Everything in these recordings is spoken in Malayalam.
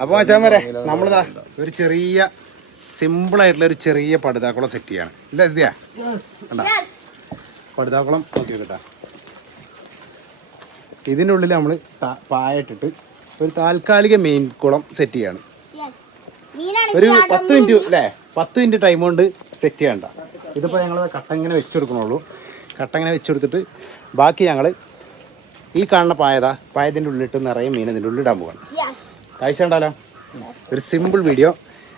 അപ്പൊ മച്ചാൻ വരെ നമ്മളിതാ ഒരു ചെറിയ സിമ്പിൾ ആയിട്ടുള്ള ഒരു ചെറിയ പടുതാക്കുളം സെറ്റ് ചെയ്യാണ്. ഇല്ല കണ്ടാ? പടുതാക്കുളം നോക്കി കിട്ടാ ഇതിന്റെ ഉള്ളിൽ നമ്മൾ പായ ഇട്ടിട്ട് ഒരു താൽക്കാലിക മെയിൻ കുളം സെറ്റ് ചെയ്യാണ്. ഒരു പത്ത് മിനിറ്റ് അല്ലേ പത്ത് മിനിറ്റ് ടൈം കൊണ്ട് സെറ്റ് ചെയ്യണ്ട. ഇതിപ്പോൾ ഞങ്ങൾ കട്ട ഇങ്ങനെ വെച്ച് കൊടുക്കണുള്ളൂ കട്ട ഇങ്ങനെ വെച്ച് കൊടുത്തിട്ട് ബാക്കി ഞങ്ങൾ ഈ കാണുന്ന പായതാ പായത്തിന്റെ ഉള്ളിലിട്ട് നിറയെ മീൻ ഇതിന്റെ ഉള്ളിൽ ഇടാൻ പോവാണ്. കാഴ്ച ഉണ്ടല്ലോ ഒരു സിമ്പിൾ വീഡിയോ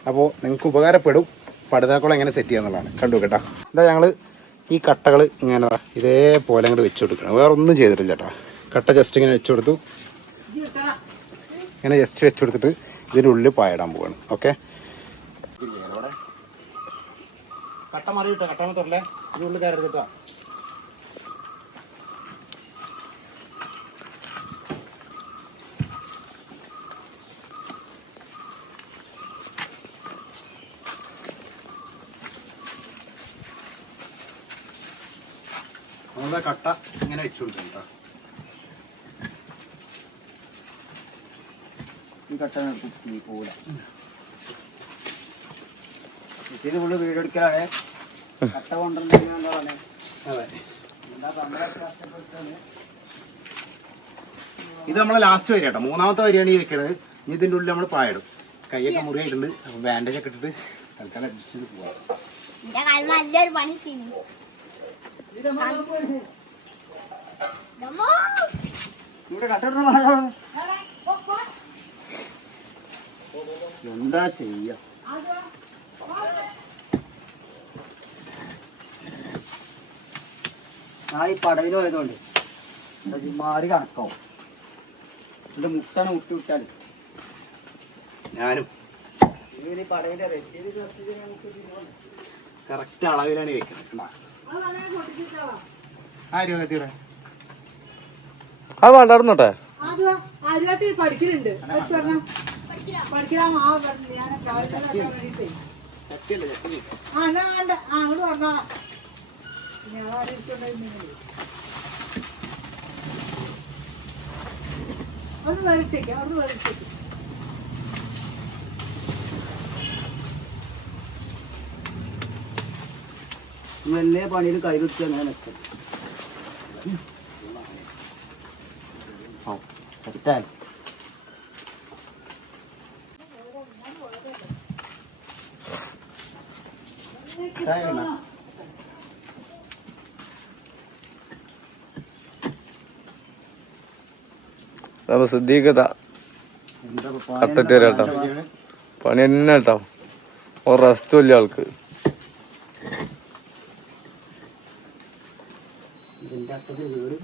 അപ്പോൾ നിങ്ങൾക്ക് ഉപകാരപ്പെടും. പടുതാക്കുളം എങ്ങനെ സെറ്റ് ചെയ്യാന്നുള്ളതാണ് കണ്ടു കേട്ടോ എന്താ ഞങ്ങൾ ഈ കട്ടകൾ ഇങ്ങനെ ഇതേപോലെ അങ്ങോട്ട് വെച്ച് കൊടുക്കണം. വേറെ ഒന്നും ചെയ്തിട്ടില്ല കേട്ടോ കട്ട ജസ്റ്റ് ഇങ്ങനെ വെച്ച് കൊടുത്തു. ഇങ്ങനെ ജസ്റ്റ് വെച്ച് കൊടുത്തിട്ട് ഇതിന്റെ ഉള്ളിൽ പായിടാൻ പോവാണ്. ഓക്കെ? കട്ട മാറി കിട്ടോ കട്ട മത്തല്ലേ ഇതിന്റെ ഉള്ളിൽ കയറി കിട്ടോ നമ്മളുടെ കട്ട ഇങ്ങനെ വെച്ചു കൊടുക്കാം കേട്ടോ. ഈ കട്ട കുത്തി പോല ഇത് ഫുള്ള് വീടെടുക്കലാണ് കട്ട ഇത് നമ്മളെ ലാസ്റ്റ് വരി കേട്ടോ. മൂന്നാമത്തെ വരിയാണ് ഈ വെക്കണത്. ഇനി ഇതിന്റെ ഉള്ളിൽ നമ്മൾ പായടും കൈയൊക്കെ മുറിയായിട്ടുണ്ട്. അപ്പൊ ബാൻഡേജ് ഒക്കെ ഇട്ടിട്ട് തൽക്കാലം അഡ്ജസ്റ്റ് ചെയ്ത് പോവാം. നല്ലൊരു പണി എന്താ ചെയ്യ ഞാൻ ഈ പടവിന് പോയതുകൊണ്ട് മാറി കണക്കോ എന്റെ മുട്ടാണ് മുട്ടി വിട്ടാൽ ഞാനും കറക്റ്റ് അളവിലാണ് കണ്ടാ? ആ അത് വേണ്ടായിരുന്നോട്ടെ ആ എന്നാ വേണ്ട. ആ അങ്ങോട്ട് പറഞ്ഞാ ഞാൻ ഒന്ന് വരട്ടേക്ക് അവിടെ വരട്ടേക്ക് എല്ലാ പണിയിൽ കൈകുത്തി അങ്ങനെ നിൽക്കും. അപ്പൊ പണി തന്നെ കേട്ടോ. ഒരു റെസ്റ്റും ഇല്ല ആൾക്ക്. അറ്റത്ത് വീട്.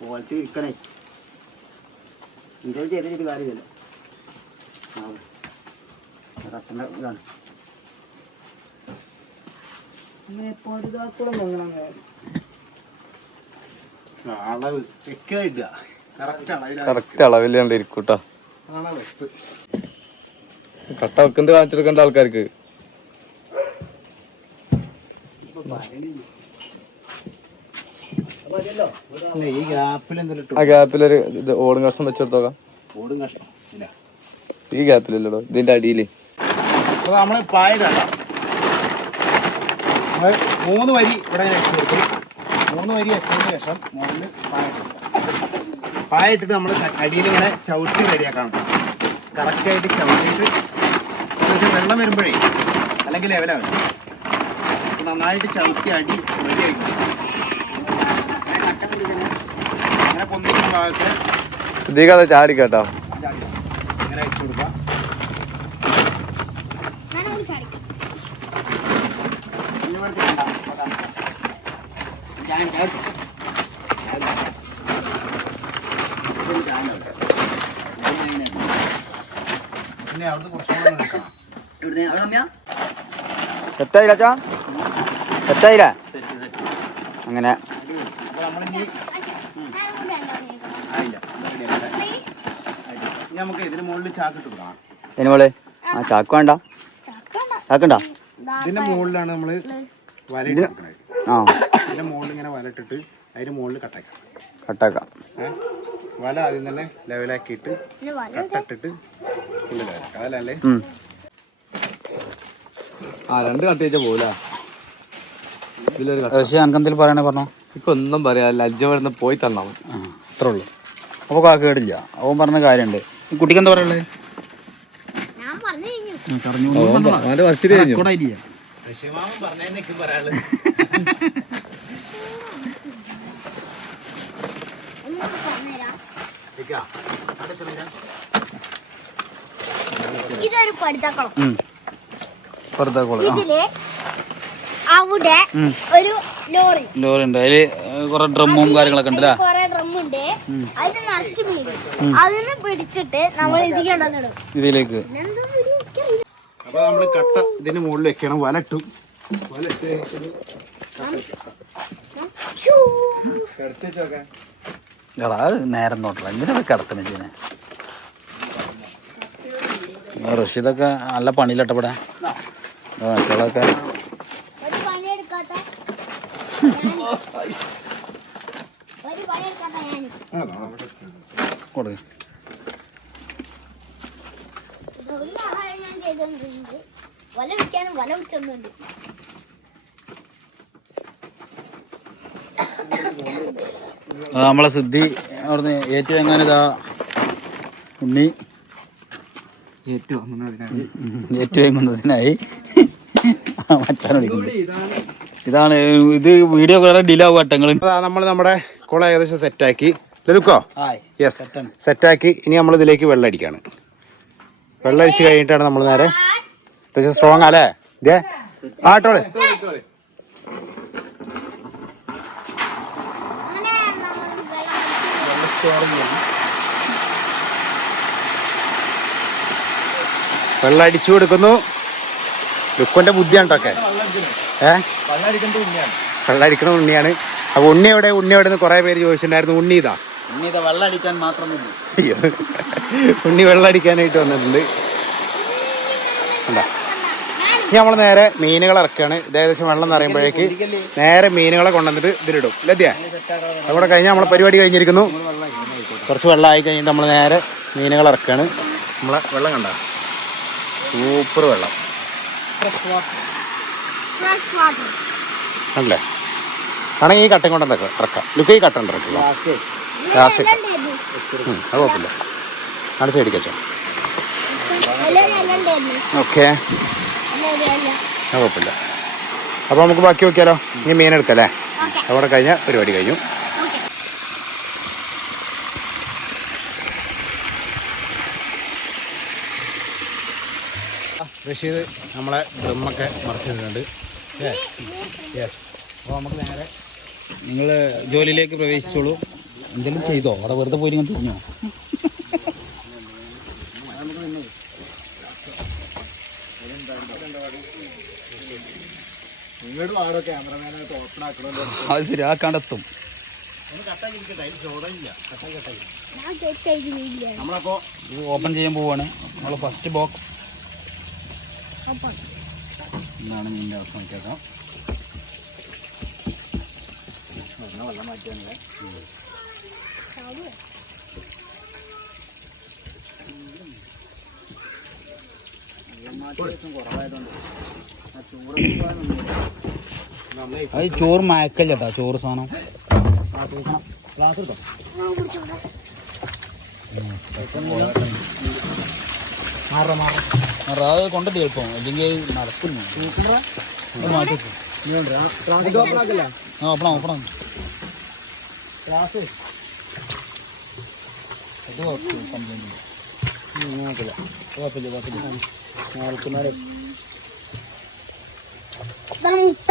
ക്വാളിറ്റി ഇരിക്കണേ ഇതൊരു ചെയ്തിട്ട് കാര്യമില്ല ഇതാണ് പൊരുതാക്കുളം കറക്റ്റ് അളവിലാണ് കറക്റ്റ് അളവില്ലാണ്ട് ഇരിക്കും കേട്ടോ വെപ്പ് കട്ട വെക്കുന്നത് കാണിച്ചെടുക്കേണ്ട ആൾക്കാർക്ക്. ആ ഗ്യാപ്പിലൊരു ഇത് ഓടും കഷ്ണം വെച്ചെടുത്തോക്കാം. ഈ ഗ്യാപ്പിലല്ലോ ഇതിന്റെ അടിയിൽ. മൂന്ന് വരി ഇവിടെ മൂന്ന് വരി വെച്ചതിന് ശേഷം മുകളിൽ പായിട്ട് പായിട്ടിട്ട് നമ്മൾ അടിയിൽ ഇങ്ങനെ ചവിട്ടി റെഡിയാക്കണം. കറക്റ്റായിട്ട് ചവിട്ടിയിട്ട് ഏകദേശം വെള്ളം വരുമ്പോഴേ അല്ലെങ്കിൽ ലെവലാവും നന്നായിട്ട് ചവിട്ടി അടി റെഡിയാക്കി അങ്ങനെ പൊന്നിക്കുന്ന ഭാഗത്ത് ഇങ്ങനെ വെച്ച് കൊടുക്കുക ഞാനും സെറ്റായില്ല ചാ അങ്ങനെ. നമുക്ക് ഇതിന് മുകളിൽ ചാക്കിട്ട് കൊടുക്കാം ഇതിന് ആ ചാക്ക് വേണ്ട. ചക്കണ്ട? ഇതിന്റെ മുകളിലാണ് വലയിട്ട് കൊടുക്കണത് ആ. ഇതിന്റെ മുകളിൽ ഇങ്ങനെ വലയിട്ടിട്ട് അതിന്റെ മുകളിൽ കട്ടാക്കാം കട്ടാക്കാം? വല ആദ്യം തന്നെ ലെവലാക്കിയിട്ട് കട്ടിട്ട് വല കട്ടിട്ടിട്ട് ഫുള്ള് ലെവലാക്കാം അതല്ലേ? ആ രണ്ട് കട്ട് വെച്ചാ പോല ഇതിലൊരു പക്ഷേ പറയണേ പറഞ്ഞോ? ഇപ്പൊ ഒന്നും പറയാ ലജ്ജ വരുന്ന പോയി തന്നാ മതി അത്രേ ഉള്ളൂ. അപ്പോൾ കാ കേടില്ല. അവൻ പറഞ്ഞ കാര്യമുണ്ട് ഈ കുട്ടിക്ക് എന്താ പറയുള്ളത് ഞാൻ പറഞ്ഞു കഴിഞ്ഞു അവന്റെ വച്ചിട്ട് കഴിഞ്ഞു ഋഷിമാമൻ പറഞ്ഞതിനൊക്കെ പറയാനുള്ളത് ഒന്ന് പറഞ്ഞുതരാം ഇരിക്കാ. അടുത്ത വരാം. ഇതൊരു പഠിത്തക്കുളം വെറുതെ കോൾ ആ. ഇതിൽ അവിടെ. ഒരു ലോറി. ലോറി ഉണ്ട്. അതിൽ കൊറേ ഡ്രമ്മും കാര്യങ്ങളൊക്കെ ഉണ്ട് കൊറേ ഡ്രമ്മുണ്ട്. അതിന് നിറച്ച് മീൻ. അതിന് പിടിച്ചിട്ട് നമ്മൾ ഇതിലേക്ക് കൊണ്ടുവന്നിടും. ഇതിലേക്ക്. അപ്പൊ നമ്മൾ കട്ട ഇതിന് മുകളിൽ വെക്കണം. വലട്ടും. വലട്ട്. ഷൂ. എടാ നേരം നോട്ടല എന്തിനാ കിടത്തണ ഇതിനെ റഷീദൊക്കെ നല്ല പണിയിലട്ടപ്പെടാ ഞാൻ കൊടുക്ക് വല വിൽക്കാനും വല വിളിച്ചൊന്നുണ്ട് നമ്മളെ സിദ്ധി അവിടുന്ന് ഏറ്റവും എങ്ങനെ ഇതാ ഉണ്ണി. ഏറ്റവും എങ്ങുന്നതിനായി മച്ചാൻ വിളിക്കുന്നത് ഇതാണ് ഇത് വീഡിയോ കുറെ ഡിലേ ആവും വട്ടങ്ങൾ നമ്മൾ നമ്മുടെ കുള ഏകദേശം സെറ്റാക്കി. ലുക്കോ ഹായ് യെസ് സെറ്റാക്കി. ഇനി നമ്മൾ ഇതിലേക്ക് വെള്ളം അടിക്കാണ്. വെള്ളം അടിച്ച് കഴിഞ്ഞിട്ടാണ് നമ്മൾ നേരെ അത്യാവശ്യം സ്ട്രോങ് അല്ലേ? ഇതേ ആട്ടോളെ വെള്ളം വെള്ളം അടിച്ചു കൊടുക്കുന്നു. ലുക്കോന്റെ ബുദ്ധിയാണ് കേട്ടോ ഏ? വെള്ളം അടിക്കണ ഉണ്ണിയാണ്. അപ്പൊ ഉണ്ണി എവിടെ ഉണ്ണി എവിടെ നിന്ന് കുറെ പേര് ചോദിച്ചിട്ടുണ്ടായിരുന്നു. ഉണ്ണി ഇതാ. ഉണ്ണി ഇതാ വെള്ളം അടിക്കാൻ മാത്രം ഉണ്ണി വെള്ളം അടിക്കാനായിട്ട് വന്നിട്ടുണ്ട്. കണ്ടോ? ഇനി നമ്മൾ നേരെ മീനുകൾ ഇറക്കുകയാണ്. ഇത് ഏകദേശം വെള്ളം നിറയുമ്പോഴേക്ക് നേരെ മീനുകളെ കൊണ്ടുവന്നിട്ട് ഇതിലിടും. ലഭ്യ അവിടെ കഴിഞ്ഞാൽ നമ്മളെ പരിപാടി കഴിഞ്ഞിരിക്കുന്നു. കുറച്ച് വെള്ളം ആയി കഴിഞ്ഞിട്ട് നമ്മൾ നേരെ മീനുകൾ ഇറക്കുകയാണ്. നമ്മളെ വെള്ളം കണ്ട? സൂപ്പർ വെള്ളം. അല്ലേ ആണെങ്കിൽ ഈ കട്ടൻ കൊണ്ട് ഇറക്കാം ഇറക്കാം. ലുക്ക് ഈ കട്ടൻ ഇറക്കുക ലാസ്റ്റ് അത് കുഴപ്പമില്ല. അടുത്ത് വെച്ചോ. ഓക്കെ. കുഴപ്പമില്ല. അപ്പോൾ നമുക്ക് ബാക്കി നോക്കിയാലോ? ഇനി മീൻ എടുക്കല്ലേ? അവിടെ കഴിഞ്ഞ പരിപാടി കഴിഞ്ഞു. റഷീദ് നമ്മളെ ഡ്രമ്മൊക്കെ മറച്ചിട്ടുണ്ട് അപ്പോൾ നമുക്ക് നേരെ നിങ്ങൾ ജോലിയിലേക്ക് പ്രവേശിച്ചോളൂ. എന്തെങ്കിലും ചെയ്തോ? അവിടെ വെറുതെ പോയി ഇങ്ങനെ അത് ശരി ആ കണ്ടെത്തും. നമ്മളപ്പോൾ ഇത് ഓപ്പൺ ചെയ്യാൻ പോവാണ്. നമ്മൾ ഫസ്റ്റ് ബോക്സ് എന്നാണ് മീനിന്റെ അവസ്ഥ നോക്കിയേക്കാം അത് ചോറ് മയക്കല്ല കേട്ടോ ചോറ് സാധനം. മാറാ അത് കൊണ്ടിട്ട് എളുപ്പം അല്ലെങ്കിൽ നടക്കുന്നു. അത് ഓപ്പണാ ഓപ്പണാ ഇത് കുഴപ്പമില്ല കംപ്ലൈന്റ് കുഴപ്പമില്ല കുഴപ്പമില്ല. കുഴപ്പമില്ല മുട്ട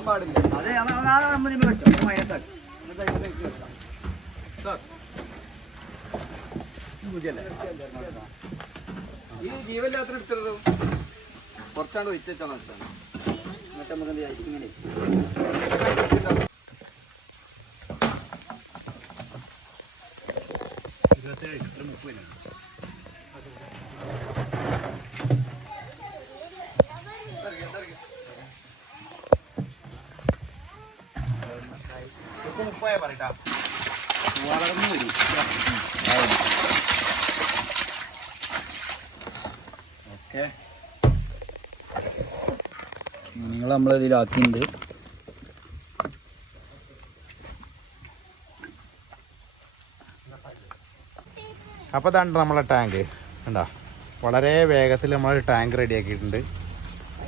വെള്ളം പാടില്ല. അതെ നമ്മൾ വെച്ചോ മൈനസ് ആക്കി. ഈ ജീവല്ലാത്ര എടുത്തിട്ടുള്ളൂ കുറച്ചാണ്ട് വെച്ചാൽ എന്നിട്ട് നമുക്ക് എന്ത് ചെയ്യാം? ഇങ്ങനെ. പറയട്ടാ വളർന്നു വരും ഓക്കെ. നിങ്ങൾ അപ്പോൾ ഇതാണ് നമ്മളെ ടാങ്ക്. കണ്ടോ? വളരെ വേഗത്തിൽ നമ്മൾ ടാങ്ക് റെഡിയാക്കിയിട്ടുണ്ട്.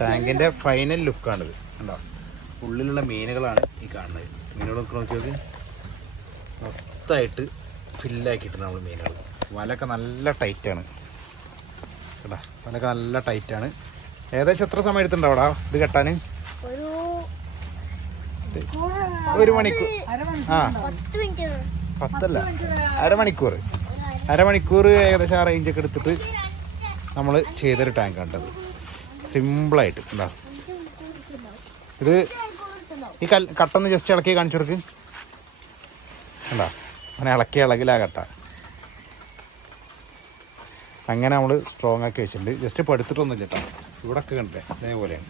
ടാങ്കിന്റെ ഫൈനൽ ലുക്കാണിത് കണ്ടോ? ഉള്ളിലുള്ള മീനുകളാണ് ഈ കാണുന്നത്. മീനുകളൊക്കെ നോക്കിയത് മൊത്തമായിട്ട് ഫില്ലാക്കിയിട്ടുണ്ട് നമ്മൾ മീനുകൾ വലയൊക്കെ നല്ല ടൈറ്റാണ്. കേട്ടാ വലയൊക്കെ നല്ല ടൈറ്റാണ്. ഏകദേശം എത്ര സമയം എടുത്തിട്ടുണ്ടോ അവിടെ? ഇത് കെട്ടാൻ ഒരു മണിക്കൂർ. ആ. പത്തല്ല. അരമണിക്കൂർ അരമണിക്കൂർ ഏകദേശം ആ റേഞ്ചൊക്കെ എടുത്തിട്ട് നമ്മൾ ചെയ്തൊരു ടാങ്ക് കണ്ടത് സിമ്പിളായിട്ട്. എന്താ ഇത് ഈ കൽ കട്ടൊന്ന് ജസ്റ്റ് ഇളക്കി കാണിച്ചു കൊടുക്ക്. കണ്ടോ? അങ്ങനെ ഇളക്കി ഇളകിലാ കട്ട. അങ്ങനെ നമ്മൾ സ്ട്രോങ് ആക്കി വെച്ചിട്ടുണ്ട്. ജസ്റ്റ് ഇപ്പോൾ എടുത്തിട്ടൊന്നുമില്ല കേട്ടോ. ഇവിടെ ഒക്കെ കണ്ടില്ലേ? അതേപോലെയാണ്